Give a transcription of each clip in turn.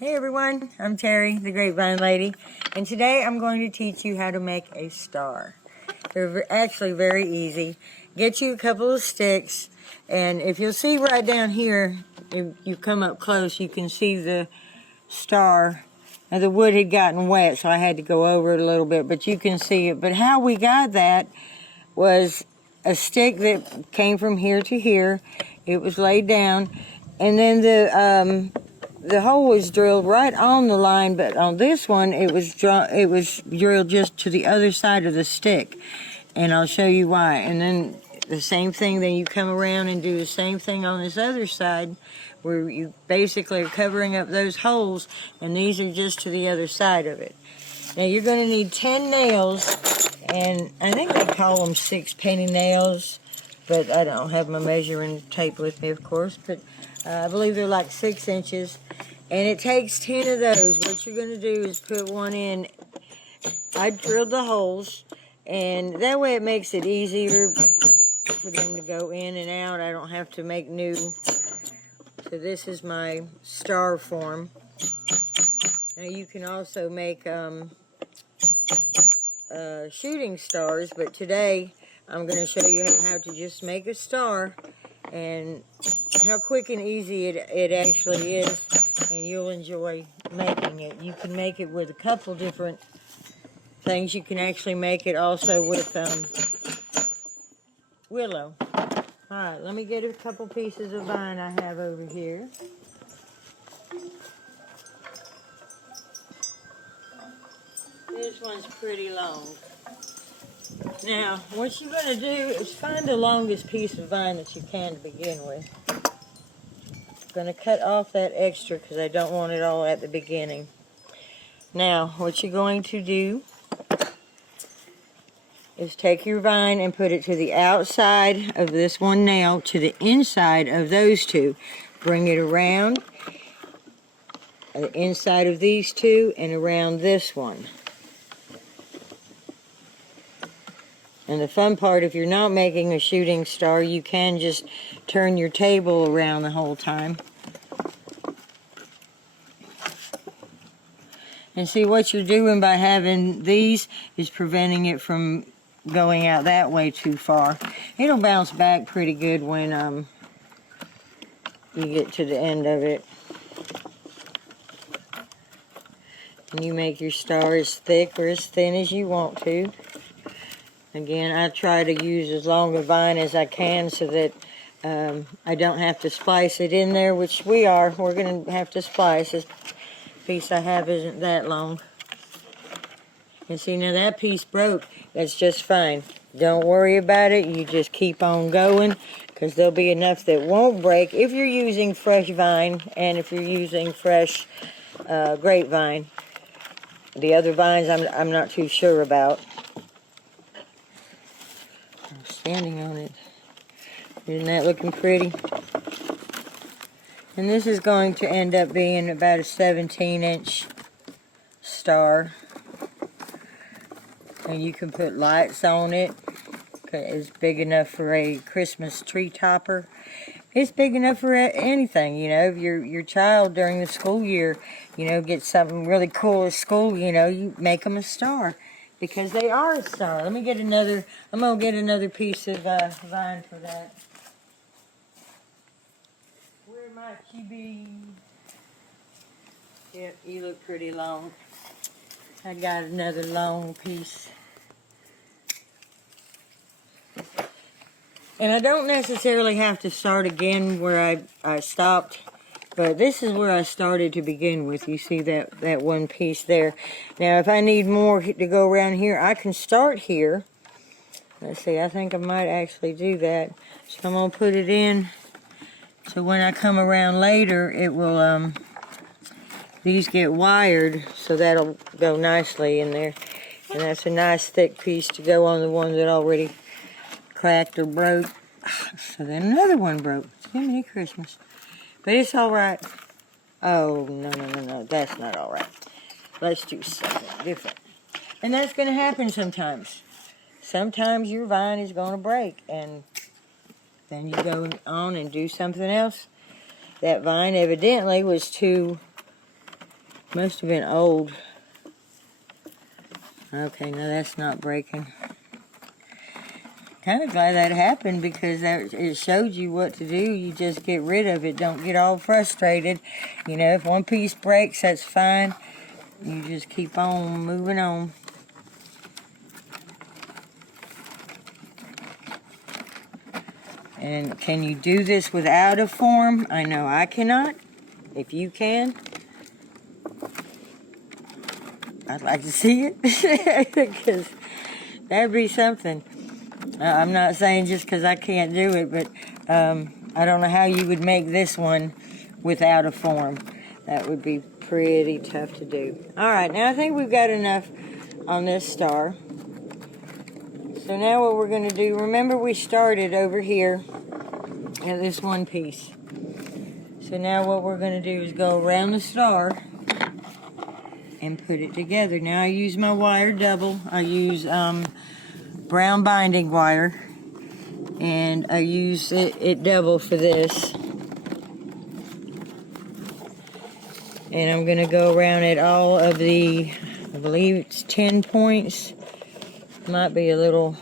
Hey everyone, I'm Terry, the Grapevine Lady, and today I'm going to teach you how to make a star. They're actually very easy. Get you a couple of sticks, and if you'll see right down here, if you come up close, you can see the star. Now the wood had gotten wet, so I had to go over it a little bit, but you can see it. But how we got that was a stick that came from here to here. It was laid down, and then the hole was drilled right on the line, but on this one it was drilled just to the other side of the stick, and I'll show you why. And then the same thing, then you come around and do the same thing on this other side, where you basically are covering up those holes, and these are just to the other side of it. Now you're going to need 10 nails, and I think they call them 6 penny nails, but I don't have my measuring tape with me, of course, but I believe they're like 6 inches, and it takes 10 of those. What you're going to do is put one in. I drilled the holes, and that way it makes it easier for them to go in and out. I don't have to make new. So this is my star form. Now you can also make shooting stars, but today I'm going to show you how to just make a star and how quick and easy it actually is, and you'll enjoy making it. You can make it with a couple different things. You can actually make it also with willow. Alright, let me get a couple pieces of vine I have over here. This one's pretty long. Now, what you're going to do is find the longest piece of vine that you can to begin with. I'm going to cut off that extra because I don't want it all at the beginning. Now, what you're going to do is take your vine and put it to the outside of this one nail to the inside of those two. Bring it around the inside of these two and around this one. And the fun part, if you're not making a shooting star, you can just turn your table around the whole time. And see, what you're doing by having these is preventing it from going out that way too far. It'll bounce back pretty good when you get to the end of it. And you make your star as thick or as thin as you want to. Again, I try to use as long a vine as I can so that I don't have to splice it in there, which we're going to have to splice. This piece I have isn't that long. And see, now that piece broke. That's just fine. Don't worry about it. You just keep on going, because there'll be enough that won't break if you're using fresh vine and if you're using fresh grapevine. The other vines I'm not too sure about. I'm standing on it. Isn't that looking pretty? And this is going to end up being about a 17-inch star. And you can put lights on it. It's big enough for a Christmas tree topper. It's big enough for anything, you know. If your child during the school year, you know, gets something really cool at school, you know, you make them a star. Because they are a star. Let me get another, I'm going to get another piece of vine for that. Where might she be? Yep, you look pretty long. I got another long piece. And I don't necessarily have to start again where I stopped, but this is where I started to begin with. You see that one piece there. Now, if I need more to go around here, I can start here. Let's see, I think I might actually do that. So I'm going to put it in, so when I come around later, it will, these get wired, so that'll go nicely in there. And that's a nice thick piece to go on the one that already cracked or broke. So then another one broke. Jiminy Christmas. But it's all right. Oh, no. That's not all right. Let's do something different. And that's going to happen sometimes. Sometimes your vine is going to break. And then you go on and do something else. That vine evidently was too Must have been old. Okay, no, that's not breaking. Kind of glad that happened because it showed you what to do. You just get rid of it. Don't get all frustrated. You know, if one piece breaks, that's fine. You just keep on moving on. And can you do this without a form? I know I cannot. If you can, I'd like to see it because that'd be something. I'm not saying just because I can't do it, but I don't know how you would make this one without a form. That would be pretty tough to do. All right, now I think we've got enough on this star. So now what we're going to do, remember we started over here at this one piece. So now what we're going to do is go around the star and put it together. Now I use my wire double. I use brown binding wire, and I use it double for this. And I'm going to go around at all of the, I believe it's 10 points. Might be a little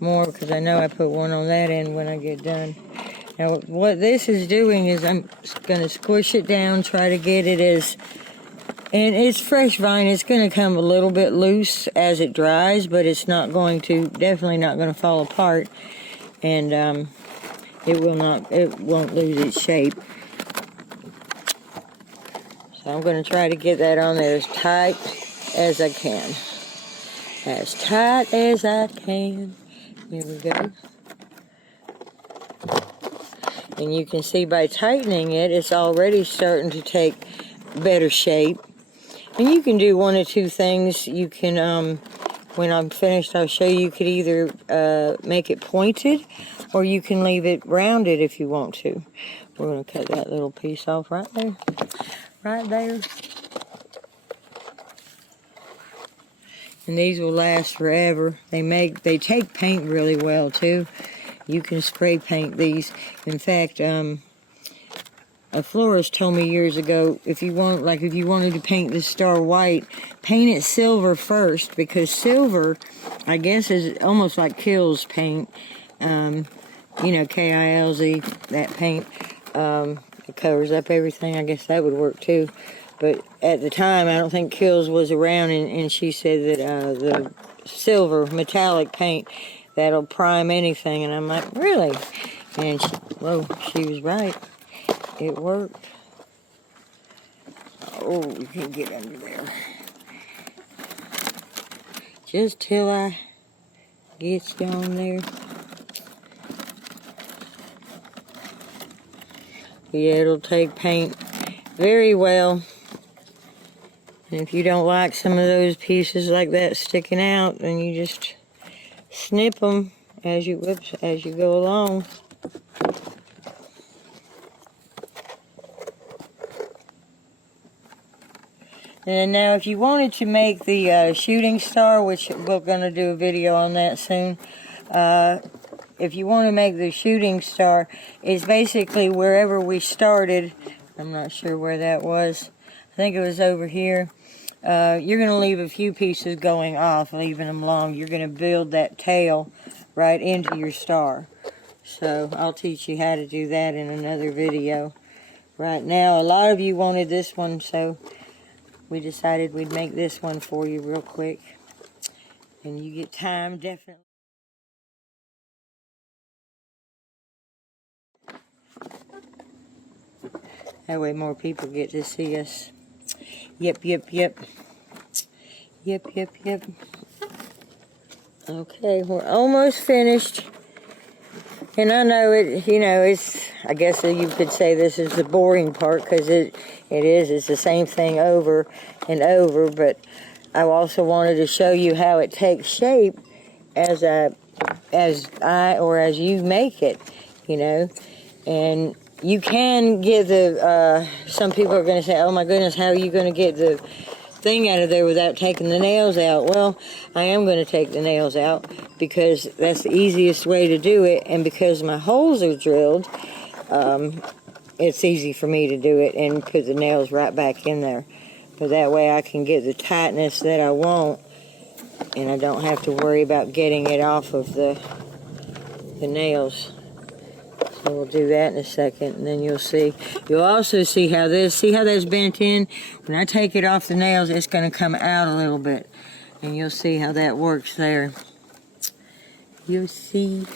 more because I know I put one on that end when I get done. Now what this is doing is I'm going to squish it down, try to get it as, and it's fresh vine, it's going to come a little bit loose as it dries, but it's not going to, definitely not going to fall apart, and it won't lose its shape. So I'm going to try to get that on there as tight as I can. As tight as I can. Here we go. And you can see by tightening it, it's already starting to take better shape. And you can do one of two things. You can, when I'm finished, I'll show you, you could either make it pointed, or you can leave it rounded if you want to. We're going to cut that little piece off right there. Right there. And these will last forever. They take paint really well too. You can spray paint these. In fact, a florist told me years ago, if you wanted to paint the star white, paint it silver first, because silver, I guess, is almost like Kills paint. You know, K-I-L-Z, that paint. It covers up everything. I guess that would work too. But at the time, I don't think Kills was around, and she said that the silver metallic paint, that'll prime anything. And I'm like, really? And she was right. It worked. Oh, you can't get under there. Just till I get you on there. Yeah, it'll take paint very well. And if you don't like some of those pieces like that sticking out, then you just snip them as you go along. And now if you wanted to make the shooting star, which we're going to do a video on that soon, if you want to make the shooting star, it's basically wherever we started. I'm not sure where that was. I think it was over here. You're going to leave a few pieces going off, leaving them long. You're going to build that tail right into your star. So I'll teach you how to do that in another video. Right now, a lot of you wanted this one, so we decided we'd make this one for you real quick. And you get time, definitely. That way more people get to see us. Yep. Okay, we're almost finished. And I know I guess you could say this is the boring part, because it's the same thing over and over, but I also wanted to show you how it takes shape as you make it, and you can get some people are going to say, oh my goodness, how are you going to get the thing out of there without taking the nails out? Well, I am going to take the nails out because that's the easiest way to do it, and because my holes are drilled, it's easy for me to do it and put the nails right back in there. But that way I can get the tightness that I want, and I don't have to worry about getting it off of the nails. So we'll do that in a second, and then you'll see. You'll also see how that's bent in? When I take it off the nails, it's going to come out a little bit. And you'll see how that works there. You'll see.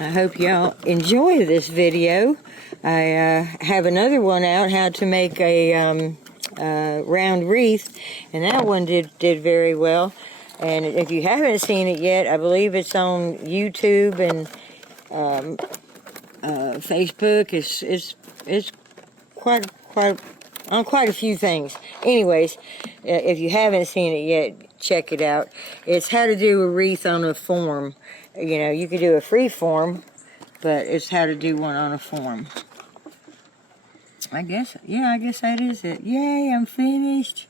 I hope y'all enjoy this video. I have another one out, how to make a round wreath, and that one did very well. And if you haven't seen it yet, I believe it's on YouTube and Facebook. It's quite on quite a few things. Anyways, if you haven't seen it yet, check it out. It's how to do a wreath on a form. You know, you could do a free form, but it's how to do one on a form. I guess that is it. Yay, I'm finished.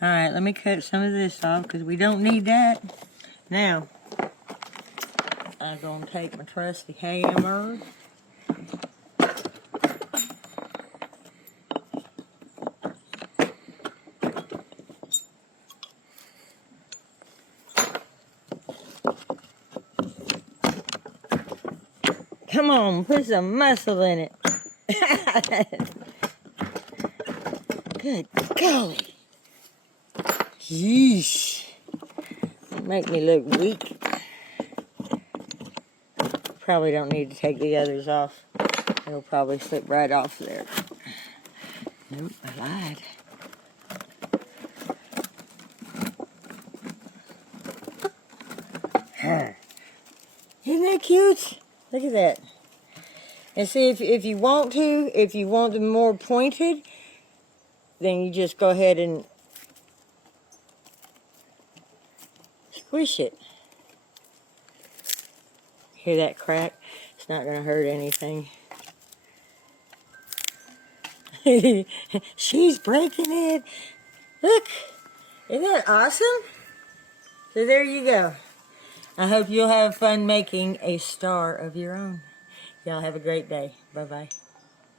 Alright, let me cut some of this off because we don't need that. Now, I'm going to take my trusty hammer. Come on, put some muscle in it. Good golly. Yeesh. Make me look weak. Probably don't need to take the others off. It'll probably slip right off there. Nope, I lied. Isn't that cute? Look at that. And see, if you want them more pointed, then you just go ahead and squish it. Hear that crack? It's not going to hurt anything. She's breaking it. Look, isn't that awesome? So there you go. I hope you'll have fun making a star of your own. Y'all have a great day. Bye-bye.